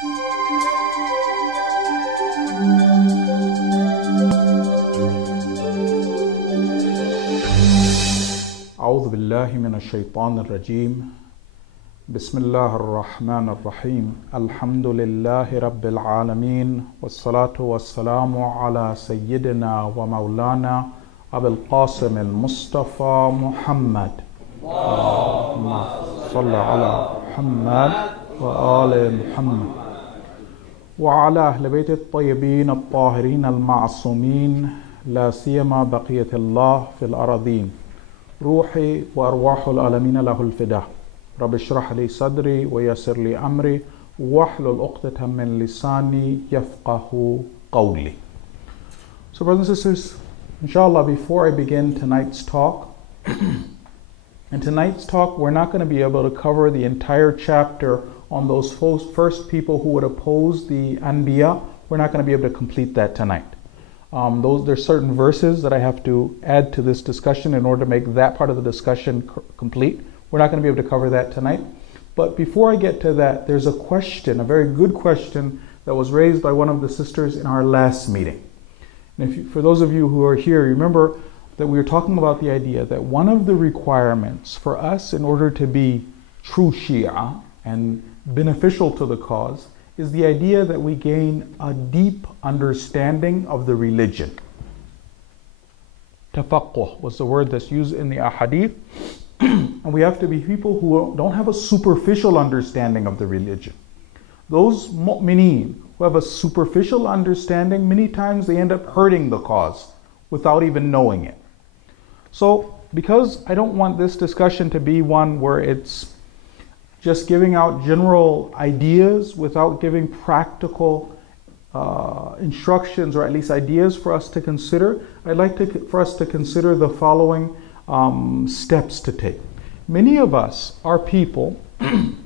أعوذ بالله من الشيطان الرجيم بسم الله الرحمن الرحيم الحمد لله رب العالمين والصلاة والسلام على سيدنا ومولانا أبي القاسم المصطفى محمد اللهم صل على محمد وآل محمد وعلى أهل بيت الطيبين الطاهرين المعصومين لا سيما بقية الله في الأراضين روحي وأرواح العالمين له الفداء رب اشرح لي صدري ويسر لي أمري واحلل عقدة من لساني يفقه قولي. So brothers and sisters, inshallah, before I begin tonight's talk, in tonight's talk we're not going to be able to cover the entire chapter on those first people who would oppose the Anbiya. We're not going to be able to complete that tonight. There's certain verses that I have to add to this discussion in order to make that part of the discussion complete. We're not going to be able to cover that tonight. But before I get to that, there's a question, a very good question that was raised by one of the sisters in our last meeting. And for those of you who are here, remember that we were talking about the idea that one of the requirements for us in order to be true Shia and beneficial to the cause is the idea that we gain a deep understanding of the religion. Tafaqquh was the word that's used in the ahadith. And we have to be people who don't have a superficial understanding of the religion. Those mu'mineen who have a superficial understanding, many times they end up hurting the cause without even knowing it. So, because I don't want this discussion to be one where it's just giving out general ideas without giving practical instructions, or at least ideas for us to consider, I'd like for us to consider the following steps to take. Many of us are people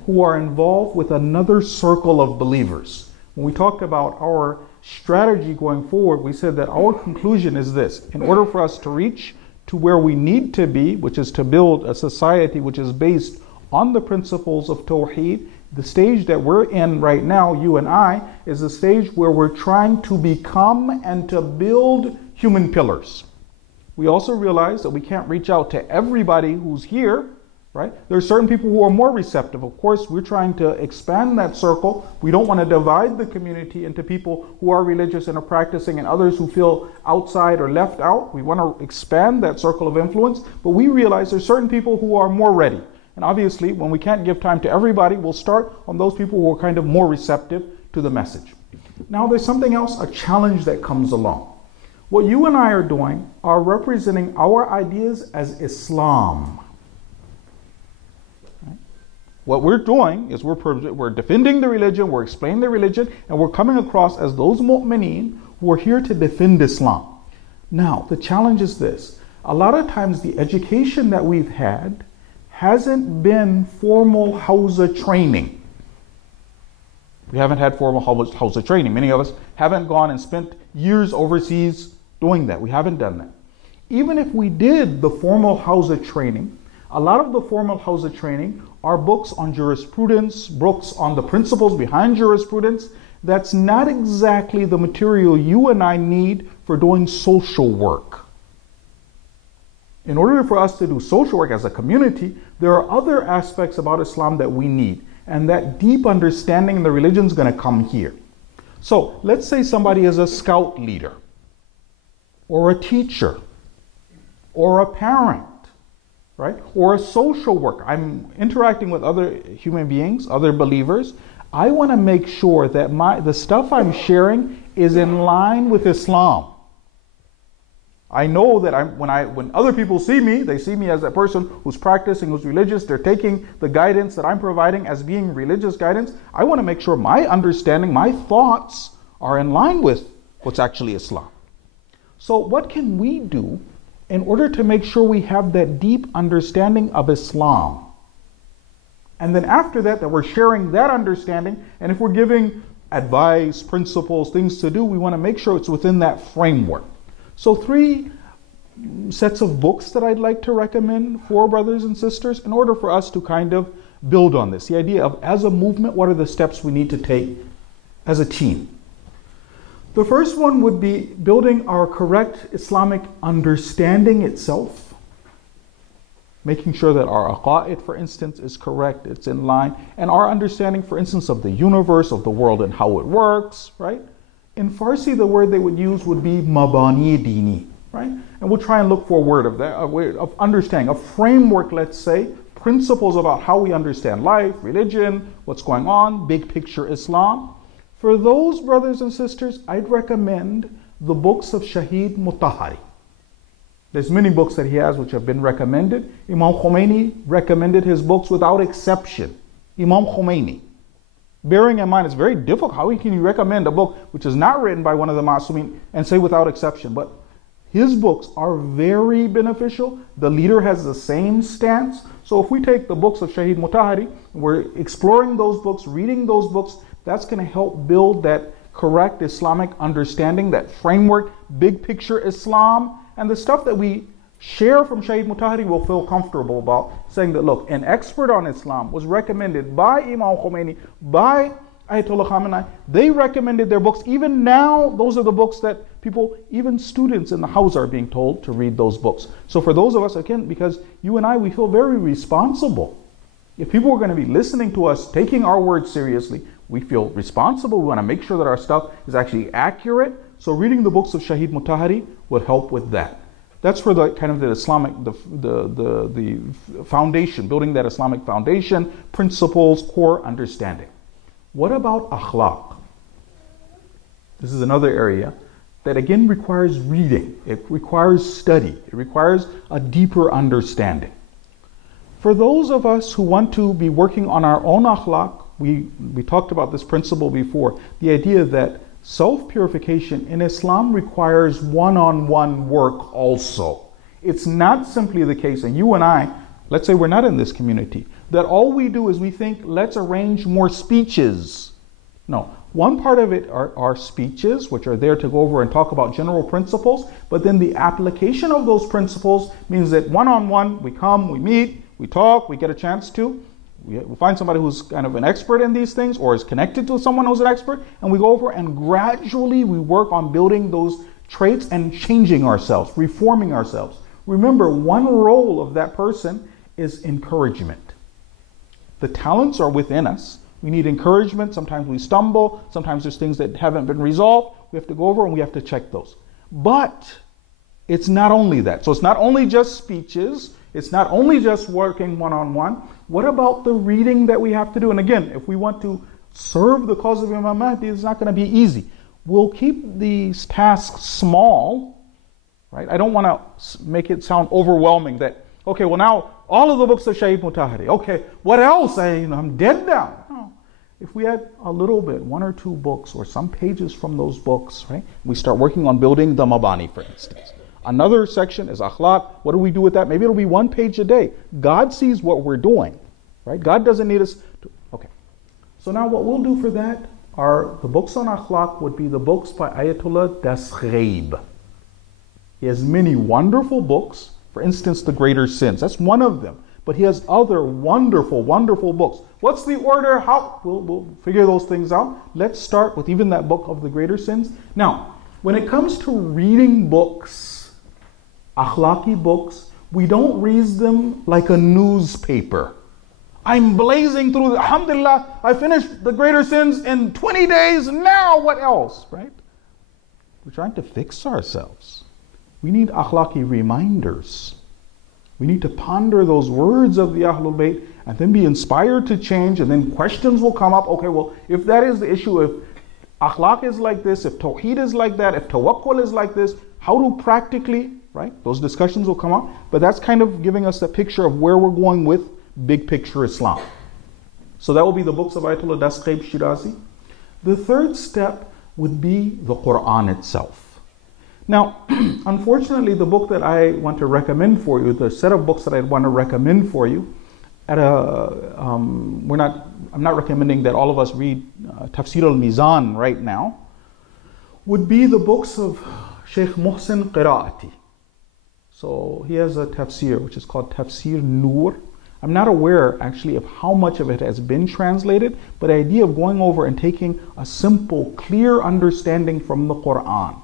who are involved with another circle of believers. When we talk about our strategy going forward, we said that our conclusion is this: in order for us to reach to where we need to be, which is to build a society which is based on the principles of Tawheed, the stage that we're in right now, you and I, is a stage where we're trying to become and to build human pillars. We also realize that we can't reach out to everybody who's here, right? There are certain people who are more receptive. Of course, we're trying to expand that circle. We don't want to divide the community into people who are religious and are practicing and others who feel outside or left out. We want to expand that circle of influence, but we realize there's certain people who are more ready. And obviously, when we can't give time to everybody, we'll start on those people who are kind of more receptive to the message. Now, there's something else, a challenge that comes along. What you and I are doing are representing our ideas as Islam. Right? What we're doing is we're defending the religion, we're explaining the religion, and we're coming across as those mu'mineen who are here to defend Islam. Now, the challenge is this. A lot of times the education that we've had hasn't been formal Hawza training. We haven't had formal Hawza training. Many of us haven't gone and spent years overseas doing that. We haven't done that. Even if we did the formal Hawza training, a lot of the formal Hawza training are books on jurisprudence, books on the principles behind jurisprudence. That's not exactly the material you and I need for doing social work. In order for us to do social work as a community, there are other aspects about Islam that we need. And that deep understanding in the religion is going to come here. So let's say somebody is a scout leader, or a teacher, or a parent, right? Or a social worker. I'm interacting with other human beings, other believers. I want to make sure that the stuff I'm sharing is in line with Islam. I know that when other people see me, they see me as a person who's practicing, who's religious. They're taking the guidance that I'm providing as being religious guidance. I want to make sure my understanding, my thoughts are in line with what's actually Islam. So what can we do in order to make sure we have that deep understanding of Islam? And then after that we're sharing that understanding, and if we're giving advice, principles, things to do, we want to make sure it's within that framework. So 3 sets of books that I'd like to recommend for brothers and sisters in order for us to kind of build on this. The idea of, as a movement, what are the steps we need to take as a team. The first one would be building our correct Islamic understanding itself, making sure that our aqa'id, for instance, is correct, it's in line, and our understanding, for instance, of the universe, of the world and how it works, right? In Farsi, the word they would use would be mabani dini, right? And we'll try and look for a word of that, a way of understanding, a framework, let's say, principles about how we understand life, religion, what's going on, big picture Islam. For those brothers and sisters, I'd recommend the books of Shaheed Mutahari. There's many books that he has which have been recommended. Imam Khomeini recommended his books without exception. Imam Khomeini. Bearing in mind, it's very difficult. How can you recommend a book which is not written by one of the Ma'sumin and say without exception? But his books are very beneficial. The leader has the same stance. So if we take the books of Shaheed Mutahari, we're exploring those books, reading those books, that's going to help build that correct Islamic understanding, that framework, big picture Islam, and the stuff that we share from Shaheed Mutahari will feel comfortable about, saying that, look, an expert on Islam was recommended by Imam Khomeini, by Ayatollah Khamenei. They recommended their books. Even now, those are the books that people, even students in the house, are being told to read those books. So for those of us, again, because you and I, we feel very responsible. If people are going to be listening to us, taking our words seriously, we feel responsible. We want to make sure that our stuff is actually accurate. So reading the books of Shaheed Mutahari would help with that. That's for the kind of the Islamic, the foundation, building that Islamic foundation, principles, core understanding. What about akhlaq? This is another area that again requires reading. It requires study. It requires a deeper understanding. For those of us who want to be working on our own akhlaq, we talked about this principle before, the idea that self-purification in Islam requires one-on-one work also. It's not simply the case, and you and I, let's say we're not in this community, that all we do is we think, let's arrange more speeches. No, one part of it are speeches, which are there to go over and talk about general principles, but then the application of those principles means that one-on-one, we come, we meet, we talk, we get a chance to. We find somebody who's kind of an expert in these things or is connected to someone who's an expert, and we go over and gradually we work on building those traits and changing ourselves, reforming ourselves. Remember, one role of that person is encouragement. The talents are within us. We need encouragement. Sometimes we stumble. Sometimes there's things that haven't been resolved. We have to go over and we have to check those. But it's not only that. So it's not only just speeches. It's not only just working one-on-one. What about the reading that we have to do? And again, if we want to serve the cause of Imam Mahdi, it's not going to be easy. We'll keep these tasks small, right? I don't want to make it sound overwhelming that, okay, well now all of the books of Shaheed Mutahari. Okay, what else? I'm dead now. No. If we had a little bit, one or two books or some pages from those books, right? We start working on building the Mabani, for instance. Another section is akhlaq. What do we do with that? Maybe it'll be one page a day. God sees what we're doing, right? God doesn't need us to, okay. So now what we'll do for that are the books on akhlaq would be the books by Ayatollah Dasghaib. He has many wonderful books. For instance, The Greater Sins. That's one of them. But he has other wonderful, wonderful books. What's the order? How? We'll figure those things out. Let's start with even that book of The Greater Sins. Now, when it comes to reading books, akhlaqi books, we don't read them like a newspaper. I'm blazing through, alhamdulillah, I finished The Greater Sins in 20 days, now what else, right? We're trying to fix ourselves. We need akhlaqi reminders. We need to ponder those words of the Ahlul Bayt and then be inspired to change, and then questions will come up. Okay, well, if that is the issue, if akhlaq is like this, if tawheed is like that, if tawakkul is like this, how to practically, right? Those discussions will come up, but that's kind of giving us a picture of where we're going with big picture Islam. So that will be the books of Ayatollah Dasghaib Shirazi. The third step would be the Quran itself. Now, unfortunately, the book that I want to recommend for you, the set of books that I want to recommend for you, I'm not recommending that all of us read Tafsir al-Mizan right now, would be the books of Sheikh Muhsin Qiraati. So he has a tafsir which is called Tafsir Nur. I'm not aware actually of how much of it has been translated, but the idea of going over and taking a simple, clear understanding from the Quran,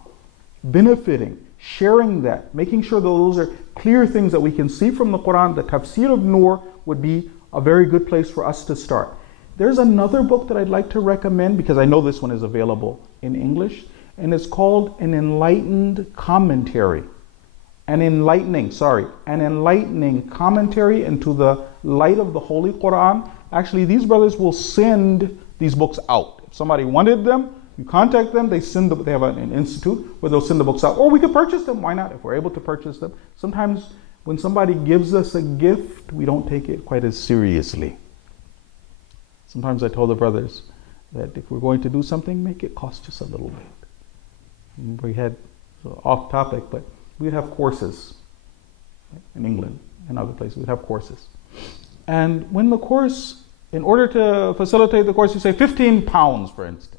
benefiting, sharing that, making sure that those are clear things that we can see from the Quran, the Tafsir of Nur would be a very good place for us to start. There's another book that I'd like to recommend because I know this one is available in English, and it's called An Enlightened Commentary. An enlightening commentary into the light of the Holy Quran. Actually, these brothers will send these books out. If somebody wanted them, you contact them, they have an institute where they'll send the books out. Or we could purchase them, why not, if we're able to purchase them. Sometimes when somebody gives us a gift, we don't take it quite as seriously. Sometimes I tell the brothers that if we're going to do something, make it cost just a little bit. We had, off topic, but we'd have courses in England and other places. We'd have courses. And when the course, in order to facilitate the course, you say 15 pounds, for instance.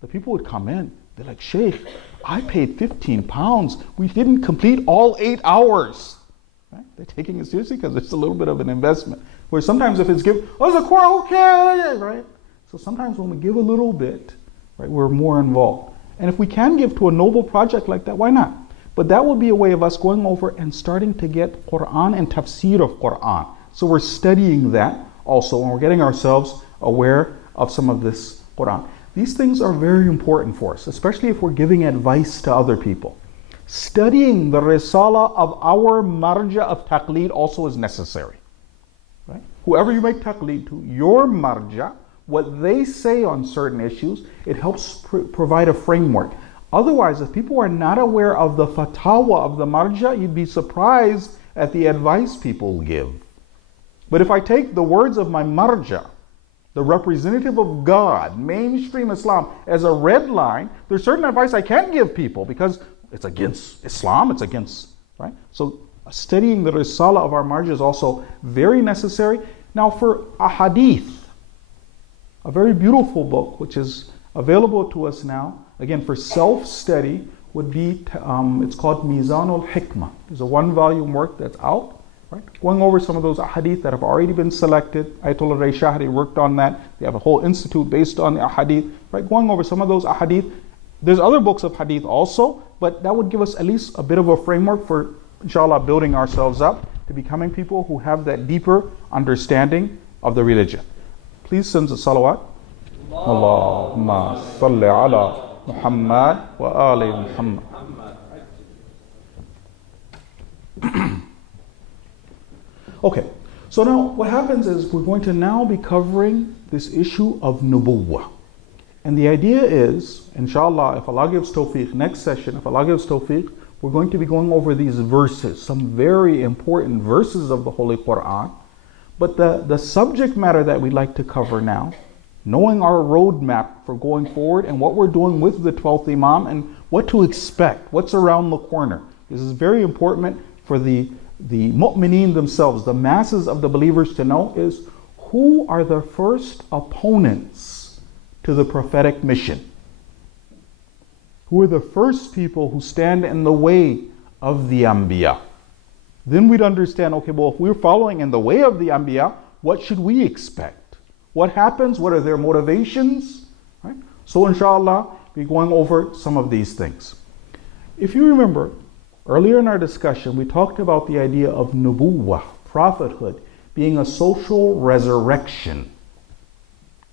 The people would come in. They're like, Sheikh, I paid 15 pounds. We didn't complete all 8 hours. Right? They're taking it seriously because it's a little bit of an investment. Where sometimes if it's given, oh, it's a quarrel, okay, right? So sometimes when we give a little bit, right, we're more involved. And if we can give to a noble project like that, why not? But that would be a way of us going over and starting to get Quran and tafsir of Quran. So we're studying that also, and we're getting ourselves aware of some of this Quran. These things are very important for us, especially if we're giving advice to other people. Studying the risala of our marja of taqleed also is necessary. Right? Whoever you make taqleed to, your marja, what they say on certain issues, it helps provide a framework. Otherwise, if people are not aware of the fatwa of the marja, you'd be surprised at the advice people give. But if I take the words of my marja, the representative of God, mainstream Islam, as a red line, there's certain advice I can't give people because it's against Islam, it's against, right? So studying the risala of our marja is also very necessary. Now for a hadith, a very beautiful book which is available to us now, again for self-study, would be, it's called Mizanul Hikmah. There's a 1-volume work that's out. Right? Going over some of those ahadith that have already been selected. Ayatollah Ray Shahri worked on that. They have a whole institute based on the ahadith. Right? Going over some of those ahadith. There's other books of hadith also, but that would give us at least a bit of a framework for, inshallah, building ourselves up to becoming people who have that deeper understanding of the religion. Please send the salawat. Allahumma salli ala Muhammad wa ali Muhammad. Okay, so now what happens is we're going to now be covering this issue of nubuwwah. And the idea is, inshallah, if Allah gives tawfiq, next session, if Allah gives tawfiq, we're going to be going over these verses, some very important verses of the Holy Quran. But the subject matter that we'd like to cover now, knowing our roadmap for going forward and what we're doing with the 12th Imam and what to expect, what's around the corner. This is very important for the mu'mineen themselves, the masses of the believers to know is who are the first opponents to the prophetic mission. Who are the first people who stand in the way of the Anbiya. Then we'd understand, okay, well, if we're following in the way of the Anbiya, what should we expect? What happens? What are their motivations? Right? So inshallah, we're going over some of these things. If you remember, earlier in our discussion, we talked about the idea of nubuwwah, prophethood, being a social resurrection.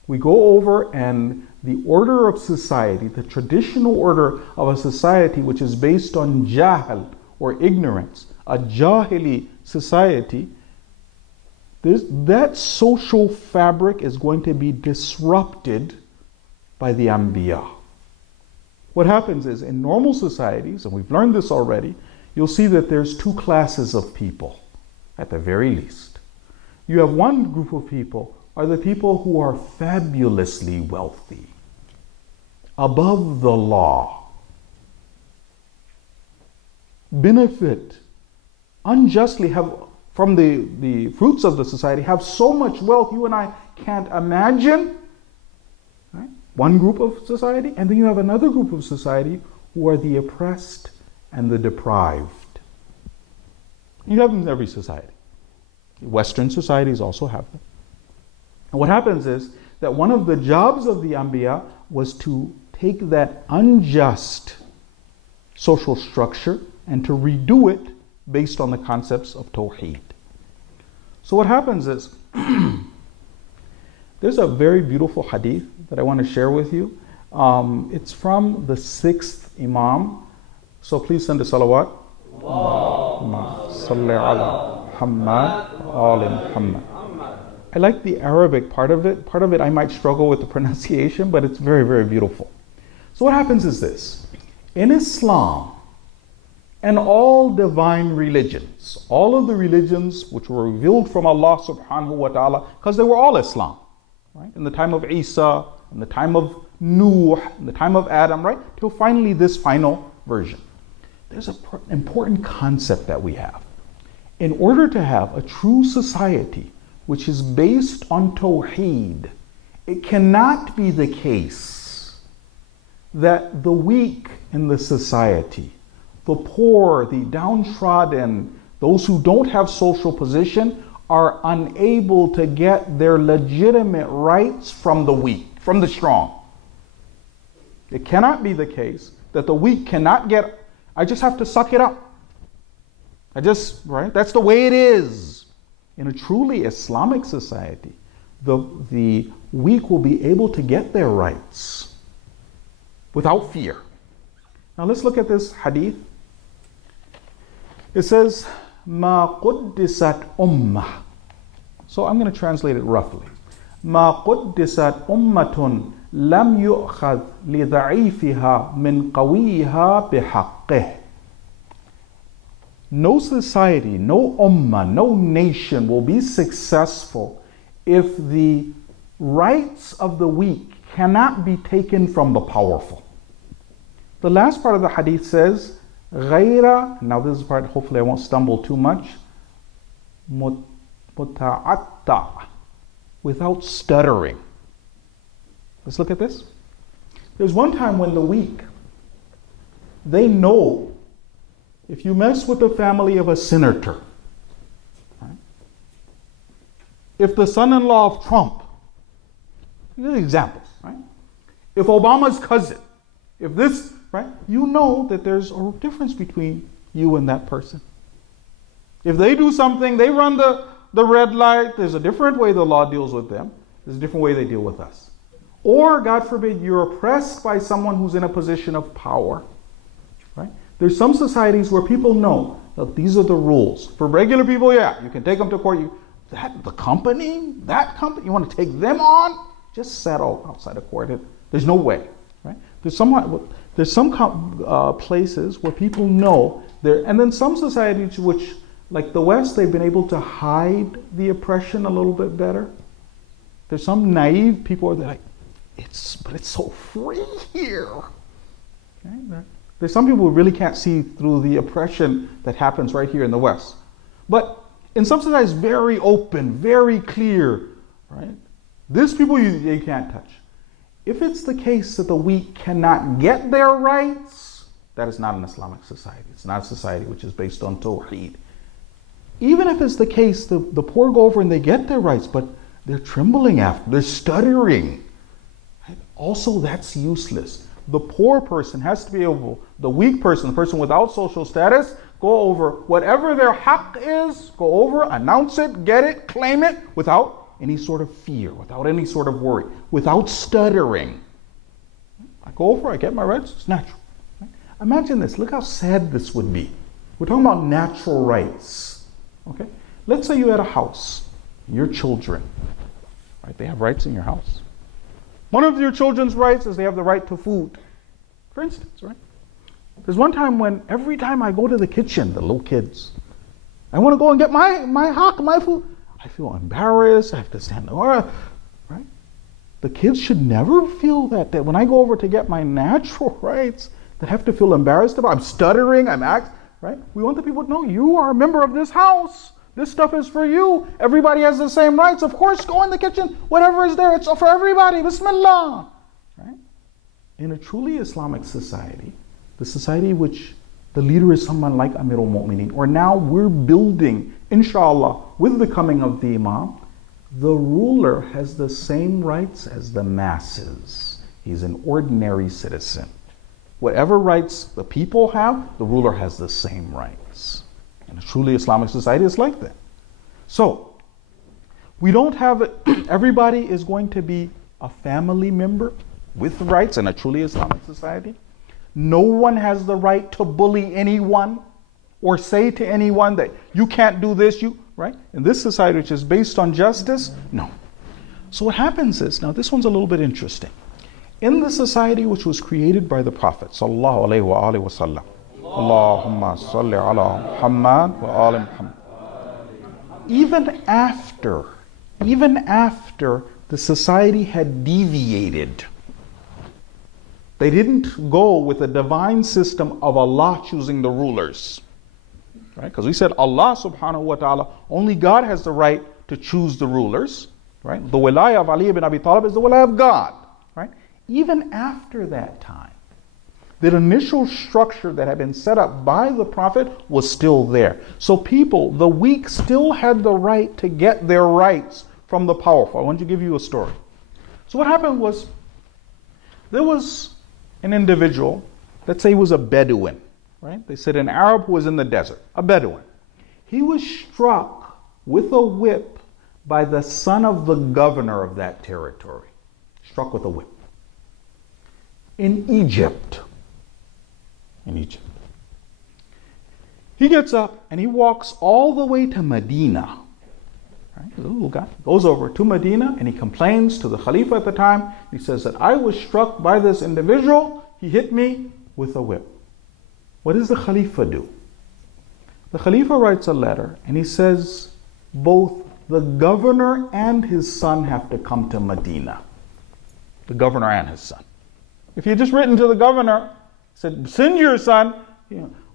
We go over and the order of society, the traditional order of a society which is based on jahl or ignorance, a jahili society, that social fabric is going to be disrupted by the Anbiya. What happens is in normal societies, and we've learned this already, you'll see that there's 2 classes of people at the very least. You have one group of people are the people who are fabulously wealthy, above the law, benefit unjustly, have from the fruits of the society, have so much wealth you and I can't imagine. Right? One group of society, and then you have another group of society who are the oppressed and the deprived. You have them in every society. Western societies also have them. And what happens is that one of the jobs of the Anbiya was to take that unjust social structure and to redo it based on the concepts of Tawheed. So what happens is, there's a very beautiful hadith that I want to share with you. It's from the 6th Imam. So please send a salawat. Allahumma salli ala Muhammad wa ali Muhammad. I like the Arabic part of it. Part of it I might struggle with the pronunciation, but it's very, very beautiful. So what happens is this. In Islam and all divine religions, all of the religions which were revealed from Allah subhanahu wa ta'ala, because they were all Islam, right? In the time of Isa, in the time of Nuh, in the time of Adam, right? Till finally this final version. There's an important concept that we have. In order to have a true society which is based on Tawheed, it cannot be the case that the weak in the society, the poor, the downtrodden, those who don't have social position, are unable to get their legitimate rights from the weak, from the strong. It cannot be the case that the weak cannot get, I just have to suck it up. Right? That's the way it is. In a truly Islamic society, the weak will be able to get their rights without fear. Now let's look at this hadith. It says, Ma quddisat ummah. So I'm going to translate it roughly. Ma quddisat ummatun lam yu'khad li dha'ifiha min qawiha bihaqqih. No society, no ummah, no nation will be successful if the rights of the weak cannot be taken from the powerful. The last part of the hadith says, غَيْرَ, now this is the part, hopefully I won't stumble too much, مُتَعَتَّعَ, without stuttering. Let's look at this. There's one time when the weak, they know if you mess with the family of a senator, right? If the son-in-law of Trump, these are examples, right? If Obama's cousin, if this, right? You know that there's a difference between you and that person. If they do something, they run the red light, there's a different way the law deals with them. There's a different way they deal with us. Or, God forbid, you're oppressed by someone who's in a position of power, right? There's some societies where people know that these are the rules. For regular people, yeah, you can take them to court. The company, you want to take them on? Just settle outside of court. There's no way, right? There's some places where people know there, and then some societies which, like the West, they've been able to hide the oppression a little bit better. There's some naive people that are like, but it's so free here. Okay? There's some people who really can't see through the oppression that happens right here in the West. But in some societies, very open, very clear, right? These people you can't touch. If it's the case that the weak cannot get their rights, that is not an Islamic society. It's not a society which is based on Tawheed. Even if it's the case, the poor go over and they get their rights, but they're trembling after, they're stuttering. Right? Also, that's useless. The poor person has to be able, the weak person, the person without social status, go over whatever their haqq is, go over, announce it, get it, claim it, without any sort of fear, without any sort of worry, without stuttering. I go over, I get my rights, it's natural. Right? Imagine this, look how sad this would be. We're talking about natural rights. Okay? Let's say you had a house, your children, right? They have rights in your house. One of your children's rights is they have the right to food, for instance, right? There's one time when every time I go to the kitchen, the little kids, I want to go and get my haq, my food. I feel embarrassed. I have to stand there, right? The kids should never feel that when I go over to get my natural rights, they have to feel embarrassed about. I'm stuttering. Right? We want the people to know you are a member of this house. This stuff is for you. Everybody has the same rights. Of course, go in the kitchen. Whatever is there, it's for everybody. Bismillah. Right? In a truly Islamic society, the society which the leader is someone like Amir al-Mu'mineen, or now we're building, inshallah, with the coming of the Imam, the ruler has the same rights as the masses. He's an ordinary citizen. Whatever rights the people have, the ruler has the same rights. And a truly Islamic society is like that. So, we don't have it, everybody is going to be a family member with rights in a truly Islamic society. No one has the right to bully anyone or say to anyone that you can't do this, right? In this society, which is based on justice, no. So what happens is, now this one's a little bit interesting. In the society which was created by the Prophet, sallallahu alaihi wa alihi wa sallam, Allahumma salli ala Muhammad wa ali Muhammad. Even after the society had deviated, they didn't go with the divine system of Allah choosing the rulers. Right? Because we said Allah subhanahu wa ta'ala, only God has the right to choose the rulers. Right? The wilayah of Ali ibn Abi Talib is the wilayah of God. Right? Even after that time, the initial structure that had been set up by the Prophet was still there. So people, the weak, still had the right to get their rights from the powerful. I want to give you a story. So what happened was, there was an individual, let's say he was a Bedouin, right? They said an Arab who was in the desert, a Bedouin. He was struck with a whip by the son of the governor of that territory. Struck with a whip. In Egypt. He gets up and he walks all the way to Medina. Right? The little guy goes over to Medina and he complains to the Khalifa at the time. He says that I was struck by this individual. He hit me with a whip. What does the Khalifa do? The Khalifa writes a letter and he says both the governor and his son have to come to Medina. The governor and his son. If he had just written to the governor, said, send your son,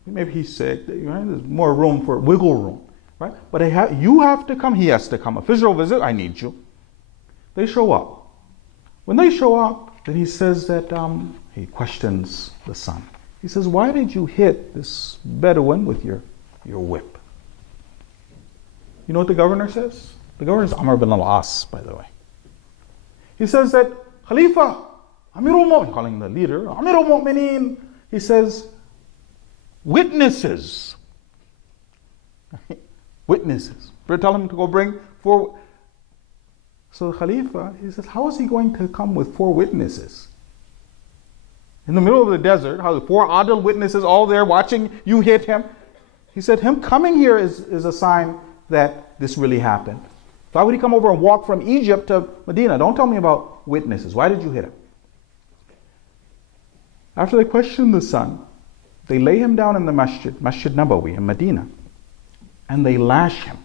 maybe he's sick, right? There's more room for wiggle room, right? But you have to come, he has to come. Official visit, I need you. They show up. When they show up, then he says that, he questions the son. He says, why did you hit this Bedouin with your whip? You know what the governor says? The governor is Amr bin al-As, by the way. He says that, Khalifa, Amirul Mu'min, calling the leader, Amirul Mu'mineen, he says, witnesses. Witnesses. Tell him to go bring 4. So the Khalifa, he says, how is he going to come with 4 witnesses? In the middle of the desert, how the 4 adil witnesses all there watching you hit him. He said, him coming here is a sign that this really happened. Why would he come over and walk from Egypt to Medina? Don't tell me about witnesses. Why did you hit him? After they question the son, they lay him down in the Masjid Nabawi in Medina, and they lash him.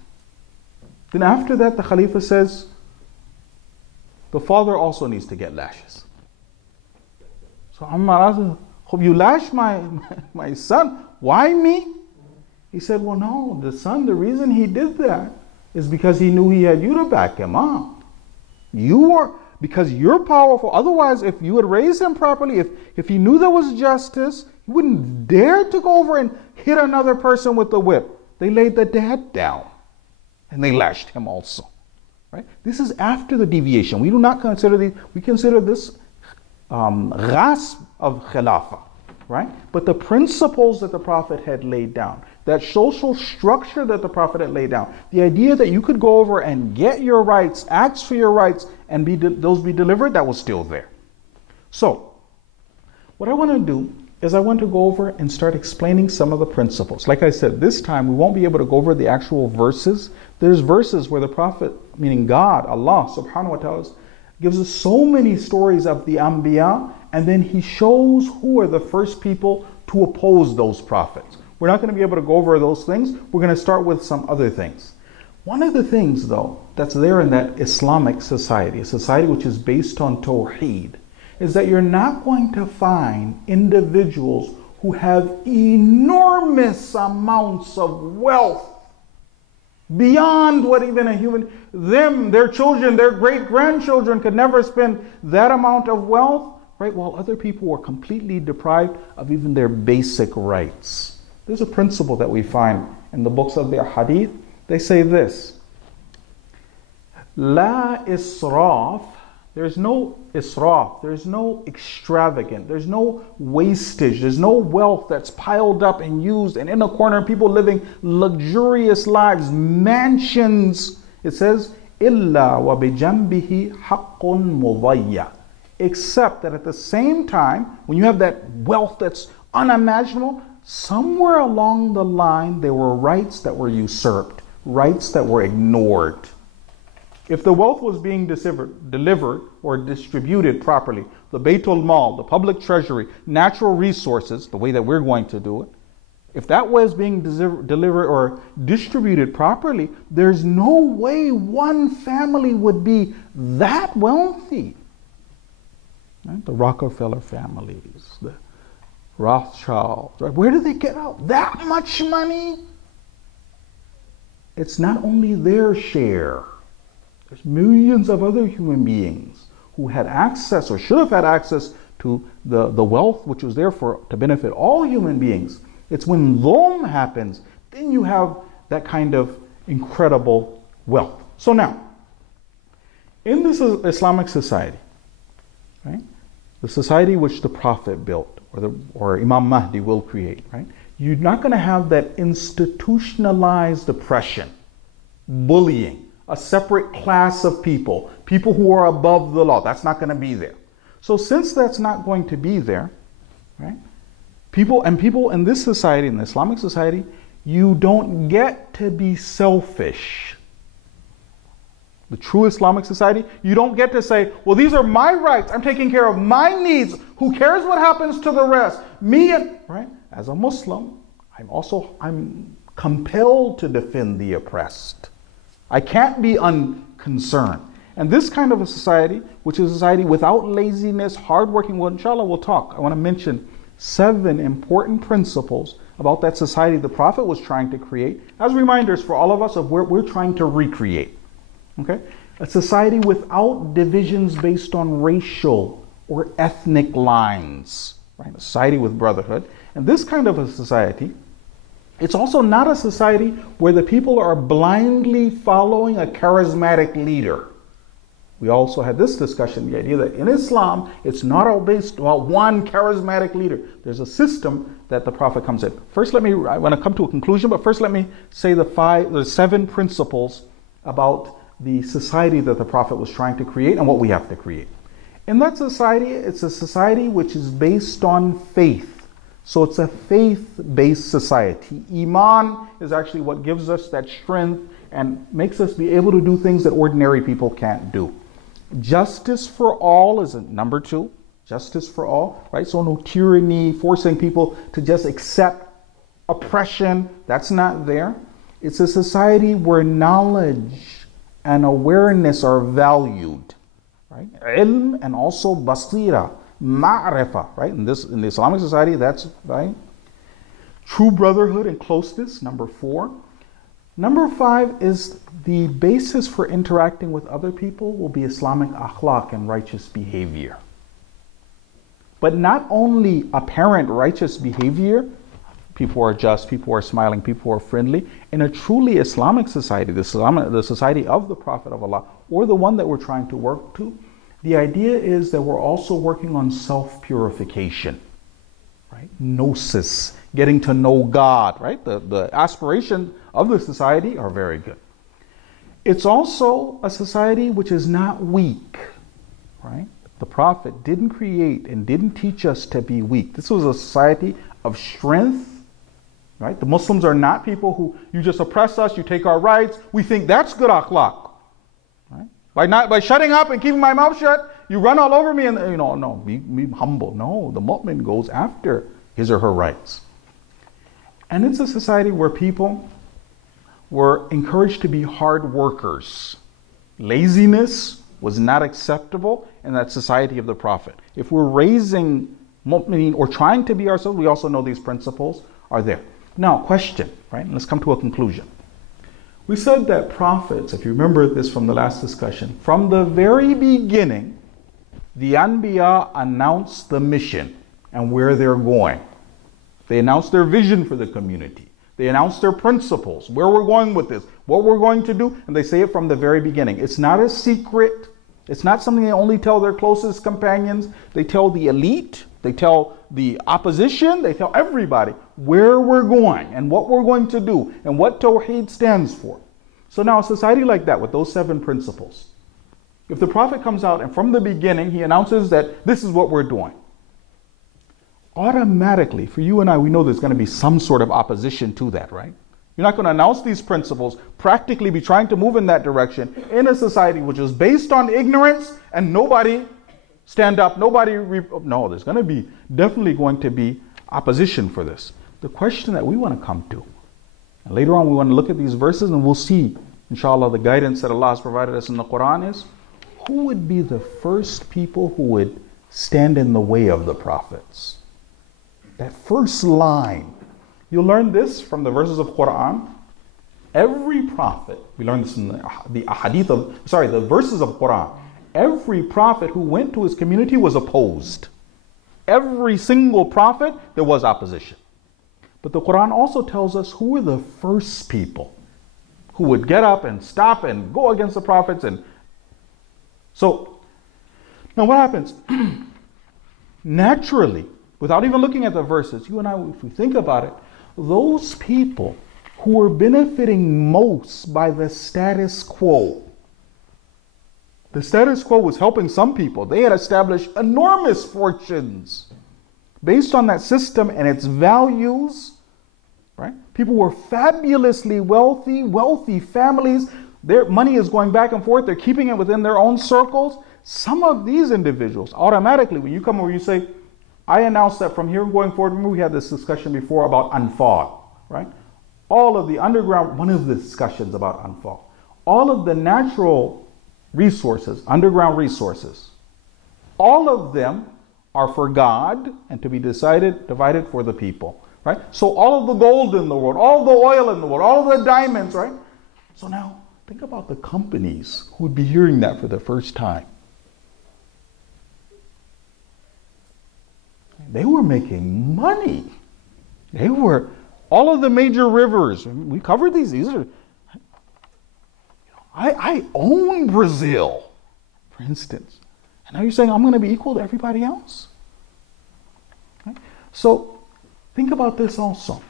Then after that, the Khalifa says, the father also needs to get lashes. So Ammar asked, hope you lash my son. Why me? He said, well, no, the son, the reason he did that is because he knew he had you to back him up. Because you're powerful. Otherwise, if you had raised him properly, if he knew there was justice, he wouldn't dare to go over and hit another person with the whip. They laid the dad down and they lashed him also. Right? This is after the deviation. We do not consider we consider this ghasb of khilafah. Right? But the principles that the Prophet had laid down, that social structure that the Prophet had laid down, the idea that you could go over and get your rights, ask for your rights, and those be delivered, that was still there. So, what I want to do is I want to go over and start explaining some of the principles. Like I said, this time we won't be able to go over the actual verses. There's verses where the Prophet, meaning God, Allah subhanahu wa ta'ala, gives us so many stories of the Anbiya, and then he shows who are the first people to oppose those prophets. We're not going to be able to go over those things. We're going to start with some other things. One of the things, though, that's there in that Islamic society, a society which is based on Tawheed, is that you're not going to find individuals who have enormous amounts of wealth beyond what even a human, their children, their great-grandchildren could never spend that amount of wealth, right? While other people were completely deprived of even their basic rights. There's a principle that we find in the books of the Hadith. They say this, La israf, there's no israf, there's no extravagant, there's no wastage, there's no wealth that's piled up and used and in a corner, people living luxurious lives, mansions. It says, illa wa bijambihi haqqun mudayya. Except that at the same time, when you have that wealth that's unimaginable, somewhere along the line, there were rights that were usurped, rights that were ignored. If the wealth was being delivered or distributed properly, the Baitul Mal, the public treasury, natural resources, the way that we're going to do it, if that was being delivered or distributed properly, there's no way one family would be that wealthy. Right? The Rockefeller families, the Rothschilds, right? Where did they get out that much money? It's not only their share. There's millions of other human beings who had access or should have had access to the wealth which was there to benefit all human beings. It's when dhulm happens, then you have that kind of incredible wealth. So now, in this Islamic society, right, the society which the Prophet built or Imam Mahdi will create, right, you're not going to have that institutionalized oppression, bullying, a separate class of people, people who are above the law. That's not going to be there. So since that's not going to be there, right, people in this society, in the Islamic society, you don't get to be selfish. The true Islamic society, you don't get to say, well, these are my rights. I'm taking care of my needs. Who cares what happens to the rest? Me and, right? As a Muslim, I'm compelled to defend the oppressed. I can't be unconcerned. And this kind of a society, which is a society without laziness, hardworking, well, inshallah, we'll talk. I want to mention 7 important principles about that society the Prophet was trying to create as reminders for all of us of where we're trying to recreate. Okay? A society without divisions based on racial or ethnic lines. Right? A society with brotherhood. And this kind of a society, it's also not a society where the people are blindly following a charismatic leader. We also had this discussion, the idea that in Islam, it's not all based on one charismatic leader. There's a system that the Prophet comes in. First, I want to come to a conclusion, but first let me say the 7 principles about the society that the Prophet was trying to create and what we have to create. In that society, it's a society which is based on faith. So it's a faith-based society. Iman is actually what gives us that strength and makes us be able to do things that ordinary people can't do. Justice for all is number 2. Justice for all, right? So no tyranny, forcing people to just accept oppression. That's not there. It's a society where knowledge and awareness are valued, right? Ilm and also basira. Ma'rifa, right? In the Islamic society, that's right. True brotherhood and closeness, number 4. Number 5 is the basis for interacting with other people will be Islamic akhlaq and righteous behavior. But not only apparent righteous behavior, people are just, people are smiling, people are friendly. In a truly Islamic society, the society of the Prophet of Allah, or the one that we're trying to work to, the idea is that we're also working on self-purification, right? Gnosis, getting to know God, right? The aspiration of the society are very good. It's also a society which is not weak, right? The Prophet didn't create and didn't teach us to be weak. This was a society of strength, right? The Muslims are not people who, you just oppress us, you take our rights, we think that's good akhlaq. By shutting up and keeping my mouth shut, you run all over me and, no, be humble. No, the mu'min goes after his or her rights. And it's a society where people were encouraged to be hard workers. Laziness was not acceptable in that society of the Prophet. If we're raising mu'mineen or trying to be ourselves, we also know these principles are there. Now, question, right? Let's come to a conclusion. We said that prophets, if you remember this from the last discussion, from the very beginning, the Anbiya announced the mission and where they're going. They announced their vision for the community. They announced their principles, where we're going with this. what we're going to do, and they say it from the very beginning. It's not a secret. It's not something they only tell their closest companions. They tell the elite, they tell the opposition, they tell everybody where we're going and what we're going to do and what Tawheed stands for. So now a society like that with those 7 principles, if the Prophet comes out and from the beginning he announces that this is what we're doing, automatically, for you and I, we know there's going to be some sort of opposition to that, right? You're not going to announce these principles, practically be trying to move in that direction in a society which is based on ignorance and nobody stand up, no, there's going to be, definitely going to be opposition for this. The question that we want to come to, and later on we want to look at these verses and we'll see, inshallah, the guidance that Allah has provided us in the Quran is, who would be the first people who would stand in the way of the prophets? That first line. You'll learn this from the verses of Quran. Every prophet, we learn this in the verses of Quran. Every prophet who went to his community was opposed. Every single prophet, there was opposition. But the Quran also tells us who were the first people who would get up and stop and go against the prophets. And so, now what happens? Naturally, without even looking at the verses, you and I, if we think about it, those people who were benefiting most by the status quo. The status quo was helping some people. They had established enormous fortunes based on that system and its values, right? People were fabulously wealthy families. Their money is going back and forth. They're keeping it within their own circles. Some of these individuals, automatically, when you come over, you say, I announced that from here going forward, remember we had this discussion before about Anfal, right? All of the underground, one of the discussions about Anfal, all of the natural resources, underground resources, all of them are for God and to be divided for the people, right? So all of the gold in the world, all the oil in the world, all of the diamonds, right? So now think about the companies who would be hearing that for the first time. They were making money. They were, all of the major rivers, we covered these are, I own Brazil, for instance. And now you're saying I'm going to be equal to everybody else? Right? So think about this also.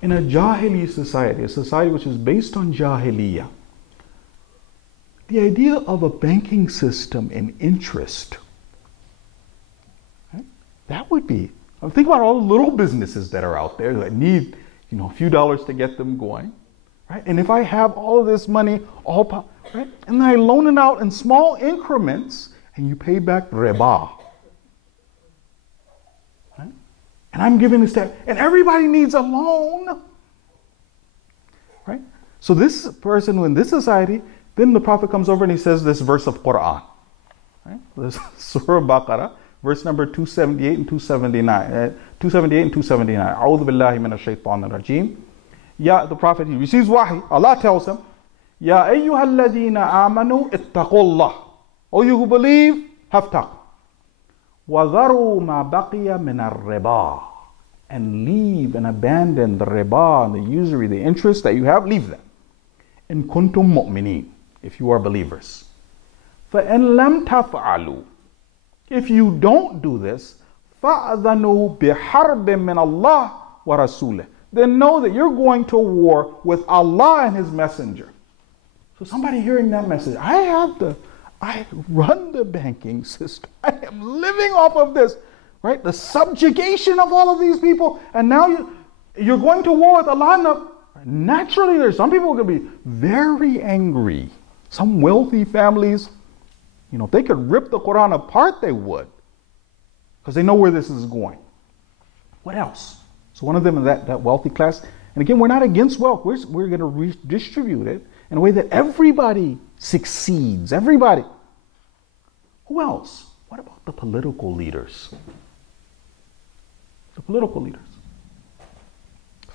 In a Jahili society, a society which is based on Jahiliyyah, the idea of a banking system and interest, that would be, think about all the little businesses that are out there that need, a few dollars to get them going, right? And if I have all of this money, right? And then I loan it out in small increments and you pay back riba, right? And I'm giving this to, and everybody needs a loan, right? So this person in this society, then the Prophet comes over and he says this verse of Quran, right? This Surah Baqarah, verse number 278 and 279. 278 and 279. A'udhu billahi minash shaitanir rajim. The Prophet, he receives wahi. Allah tells him, Ya ayyuhalladhina amanu ittaqullah. O you who believe, have taqwa. وَذَرُوا مَا بَقِيَ مِنَ الرِّبَا. And leave and abandon the riba and the usury, the interest that you have, leave them. In kuntum mu'mineen, if you are believers. فَإِن لَمْ تَفْعَلُوا. If you don't do this, فَأَذَنُوا بِحَرْبٍ مِّنَ اللَّهِ وَرَسُولِهِ. Then know that you're going to war with Allah and His Messenger. So somebody hearing that message, I run the banking system. I am living off of this, right? The subjugation of all of these people. And now you're going to war with Allah. Naturally, there's some people who are going to be very angry. Some wealthy families, if they could rip the Quran apart, they would. Because they know where this is going. What else? So one of them is that wealthy class. And again, we're not against wealth. We're going to redistribute it in a way that everybody succeeds. Everybody. Who else? What about the political leaders? The political leaders.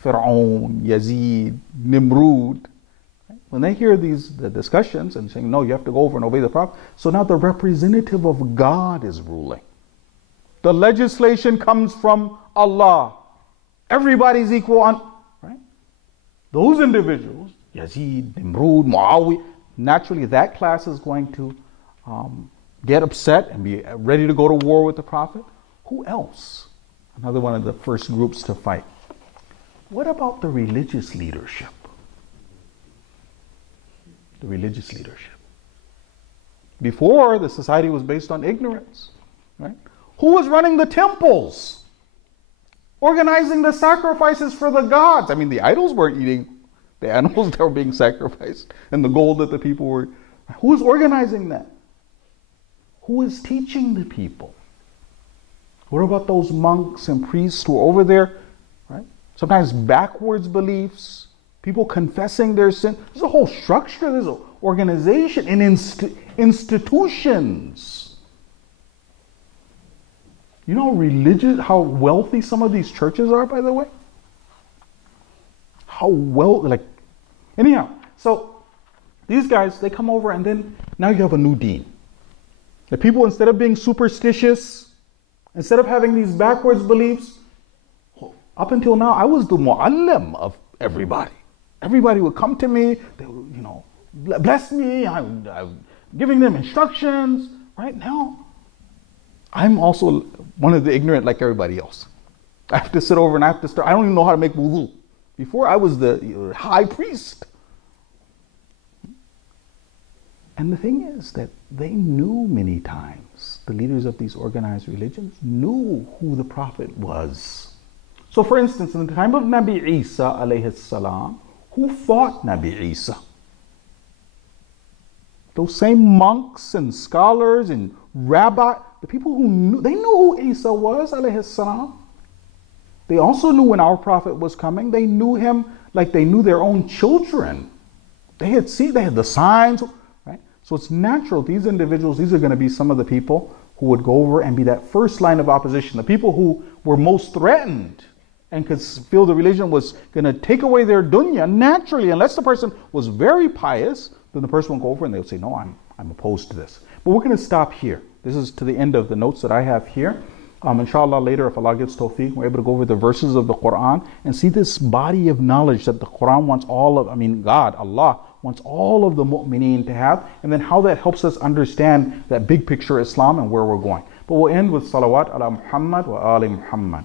Fir'aun, Yazid, Nimrud. When they hear the discussions and saying, no, you have to go over and obey the Prophet. So now the representative of God is ruling. The legislation comes from Allah. Everybody's equal on, right? Those individuals, Yazid, Nimrud, Muawiyah. Naturally, that class is going to get upset and be ready to go to war with the Prophet. Who else? Another one of the first groups to fight. What about the religious leadership? The religious leadership. Before, the society was based on ignorance, right? Who was running the temples? Organizing the sacrifices for the gods. I mean, the idols weren't eating the animals that were being sacrificed and the gold that the people were. Who was organizing that? Who is teaching the people? What about those monks and priests who are over there, right? Sometimes backwards beliefs, people confessing their sin. There's a whole structure, there's an organization and institutions. You know how wealthy some of these churches are, by the way? How anyhow, so these guys, they come over and then now you have a new deen. The people, instead of being superstitious, instead of having these backwards beliefs, up until now, I was the mu'allim of everybody. Everybody would come to me, they would, bless me, I'm giving them instructions. Right now, I'm also one of the ignorant like everybody else. I have to sit over and I have to start. I don't even know how to make wudu. Before, I was the high priest. And the thing is that they knew many times, the leaders of these organized religions knew who the Prophet was. So for instance, in the time of Nabi Isa alayhi salam, who fought Nabi Isa? Those same monks and scholars and rabbis, the people who knew, they knew who Isa was alayhi salam. They also knew when our Prophet was coming. They knew him like they knew their own children. They had the signs, right? So it's natural, these individuals, these are going to be some of the people who would go over and be that first line of opposition. The people who were most threatened and could feel the religion was going to take away their dunya naturally, unless the person was very pious, then the person will go over and they'll say, no, I'm opposed to this. But we're going to stop here. This is to the end of the notes that I have here. Inshallah, later, if Allah gives tawfiq, we're able to go over the verses of the Quran and see this body of knowledge that the Quran wants God, Allah, wants all of the mu'mineen to have, and then how that helps us understand that big picture of Islam and where we're going. But we'll end with salawat ala Muhammad wa ali Muhammad.